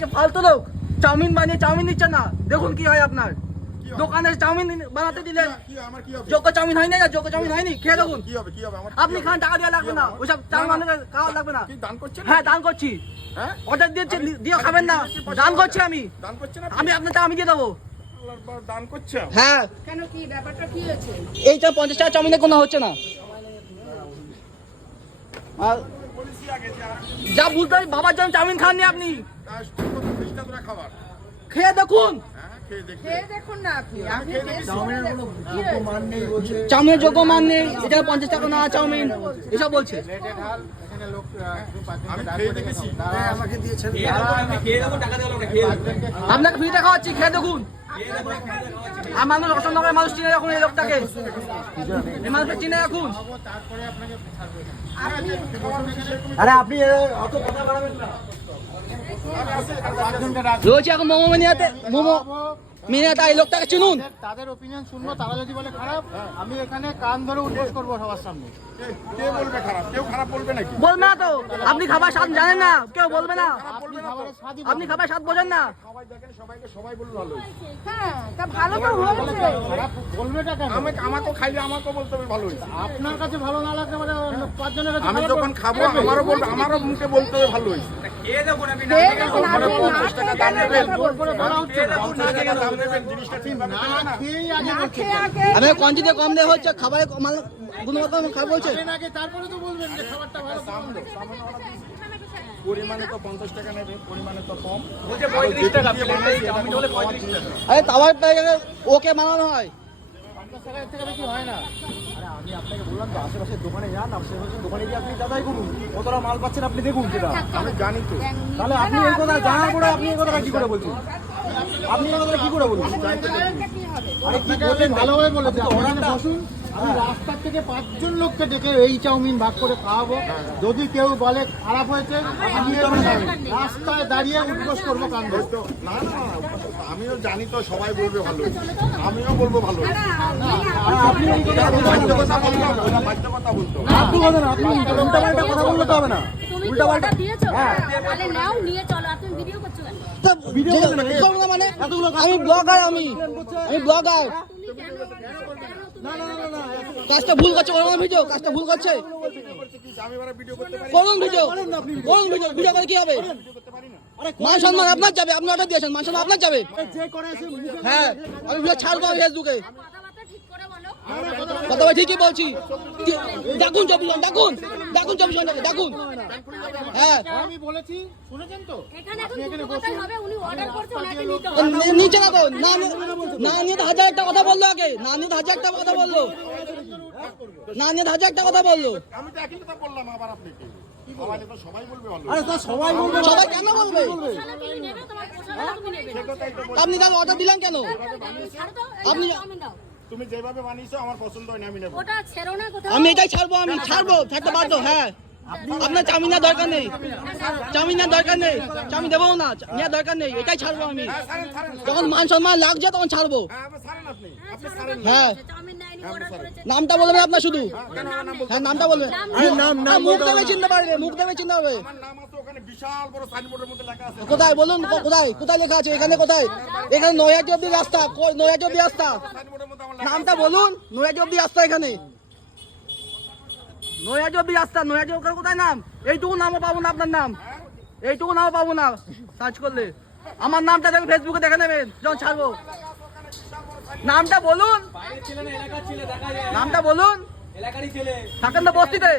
যে ফালতু লোক চাউমিন বানিয়ে চাউমিন দিচ্ছে না, দেখুন কি হয় আপনার দোকানে চাউমিন বানাতে দিলেন, যোগ্য চাউমিন হয়নি, যোগ্য চাউমিন হয়নি, খেয়ে দেখুন। আপনি খান, টাকা দেওয়া লাগবে না, ওইসব চাউমিন খাওয়া লাগবে না। হ্যাঁ দান করছি, অর্ডার দিয়েছে, দিয়ে খাবেন না, দান করছি আমি আপনার টাকা আমি দিয়ে দেবো। দান করছে? হ্যাঁ। কেন, কি ব্যাপারটা কি হয়েছে? এইটা 50 টাকা চাউমিনে কোনো হচ্ছে না। আর যা বুঝতে পারি বাবার জন্য চাউমিন খাননি আপনি, খেয়ে দেখুন। খেয়ে দেখুন না আপনি, আপনি চাউমিনের যোগ্য মান নেই, এটা 50 টাকা না চাউমিন, এসব বলছে। আপনাকে ফ্রিতে খাওয়াচ্ছি, খেয়ে দেখুন। আর মানুষ অসংখ্য মানুষ চিনে রাখুন এই লোকটাকে, এই মানুষকে চিনে রাখুন। আরে আপনি অত কথা বাড়াবেন না। রয়েছে এখন মোমো মেনিয়াতে, মোমো মেনিয়াতে এই লোকটাকে চিনুন। তাদের ওপিনিয়ন শুনবো, তারা যদি বলে খারাপ, আমি এখানে কান ধরে উদ্বোস করবো সবার সামনে। কে বলবে খারাপ? কেউ খারাপ বলবে নাকি? বলবে না তো, আপনি খাবার স্বাদ জানেন না, কেউ বলবে না। আপনি খাবার স্বাদ বোঝেন না। সবাই দেখেন, সবাই বলবে ভালো। হ্যাঁ, তা ভালো তো হয়েছে। খারাপ বলবেটা কেন? আমাকেও খাইলে আমাকেও বলতে হবে ভালো হয়েছে। আপনার কাছে ভালো না লাগলে মানে পাঁচজনের কাছে আমি যখন খাবো আমারও বলবো, আমারও মুখে বলতে হবে ভালো হয়েছে। খেয়ে দেখুন, আপনি না খেয়ে কেন কথা বলছেন? বলা হচ্ছে না। জিনিসটা ঠিকভাবে না খেয়েই আগে বলছেন। আমি কোয়ান্টিটি কম দেওয়া হচ্ছে, খাবারের গুণগত খাবার বলছে। আগে তারপরে তো বলবেন যে খাবারটা ভালো কম দেয়। পরিমাণে তো 50 টাকা নেবে, পরিমাণে তো কম। আরে তাওয়ার ওকে বানানো হয়। 50 টাকার থেকে বেশি হয় না। আমি আপনাকে বললাম তো আশেপাশের দোকানে যান, আশেপাশের দোকানে গিয়ে আপনি যাচাই করুন কতটা মাল পাচ্ছেন, আপনি দেখুন সেটা। আমি জানি তো। তাহলে আপনি এই কথা জানার পরে আপনি এই কথাটা কি করে বলছেন? আপনি এই কথাটা কি করে বলছেন? আরে কি বললেন, ভালোভাবে বলেছেন। আপনি বসুন, আমি রাস্তার থেকে 5 জন লোককে ডেকে এই চাউমিন ভাগ করে খাওয়াবো। যদি কেউ বলে খারাপ হয়েছে, আমি রাস্তায় দাঁড়িয়ে উদ্বোস করবো কান ধরে। না না, আমিও জানি তো সবাই বলবে ভালো হয়েছে, আমিও বলবো ভালো হয়েছে। আপনি এই কথা বাধ্য কথা বলতে হবে না, বাধ্য কথা বলতে হবে। আপনি বলেন, আপনি উল্টাপাল্টা কথা বললে তো হবে না। তুমি কি অর্ডার দিয়েছো? তাহলে নাও, নিয়ে চলো। আর তুমি ভিডিও করছো কেন? মানে আমি ব্লগার, আমি ব্লগার। তুমি কেন কাজটা ভুল করছে, ভিডিও কাজটা ভুল করছে। আমি এবার ভিডিও করতে পারি? করুন ভিডিও, ভিডিও করে কি হবে? মান সম্মান আপনার যাবে, আপনি অর্ডার দিয়েছেন, মান সম্মান আপনার যাবে। হ্যাঁ, আমি ভিডিও ছাড়বো ফেসবুকে। কথাবার্তা ঠিক করে বলো। কথা ঠিকই বলছি। ডাকুন 24 ঘন্টা, ডাকুন 24 ঘন্টা, ডাকুন। হ্যাঁ, আমি বলেছি, শুনেছেন তো? এখানে এখন দুটো কথাই হবে, উনি অর্ডার করছে, ওনাকে নিতে হবে। নিচে না তো, না নিয়ে তো 1000 একটা কথা বললো আগে, না নিয়ে 1000 একটা কথা বললো, না নিয়ে 1000 একটা কথা বললো। আমি তো একই কথা বললাম আবার আপনাকে। সবাই তো সবাই বলবে ভালো। আরে তা সবাই বলবে, সবাই কেন বলবে? পোষালে তুমি নেবে, তোমার পোষালে তুমি নেবে না। আপনি তাহলে অর্ডার দিলেন কেন? ছাড়ো তো, আপনি চাউমিন দাও। তুমি যেভাবে বানিয়েছো আমার পছন্দ হয় না, আমি নেব। ওটা ছেড়ো না কোথাও। আমি এটাই ছাড়বো, আমি ছাড়বো, থাকতে বাধ্য। হ্যাঁ, আপনার চাউমিন নেওয়ার দরকার নেই, চাউমিন নেওয়ার দরকার নেই, চাউমিন দেবো না, নেওয়ার দরকার নেই, এটাই ছাড়বো আমি। যখন মান সম্মান লাগছে তখন ছাড়বো। হ্যাঁ, আবার ছাড়েন আপনি। আপনি ছাড়েন। হ্যাঁ, চাউমিন নাইনি, অর্ডার করেছে। নামটা বলবেন আপনার শুধু। কেন আমার নাম বলতে? হ্যাঁ, নামটা বলবেন। মুখ দেবে চিনতে পারবে, মুখ দেবে চিনতে হবে। আমার নাম আছে ওখানে বিশাল বড় সাইনবোর্ডের মধ্যে লেখা আছে। কোথায় বলুন, কোথায় লেখা আছে? এখানে কোথায়? এখানে নৈহাটি অব্দি রাস্তা, নৈহাটি অব্দি রাস্তা। সাইনবোর্ডের মধ্যে আমার লেখা নামটা বলুন, নৈহাটি অব্দি রাস্তা, এখানে নৈহাটি অব্দি রাস্তা। নৈহাটি কোথায় নাম? এইটুকু নামও পাবো না আপনার নাম, এইটুকু নামও পাবো না সার্চ করলে। আমার নামটা দেখে ফেসবুকে দেখে নেবেন যখন ছাড়বো। নামটা বলুন, নামটা বলুন। থাকেন তো বস্তিতে।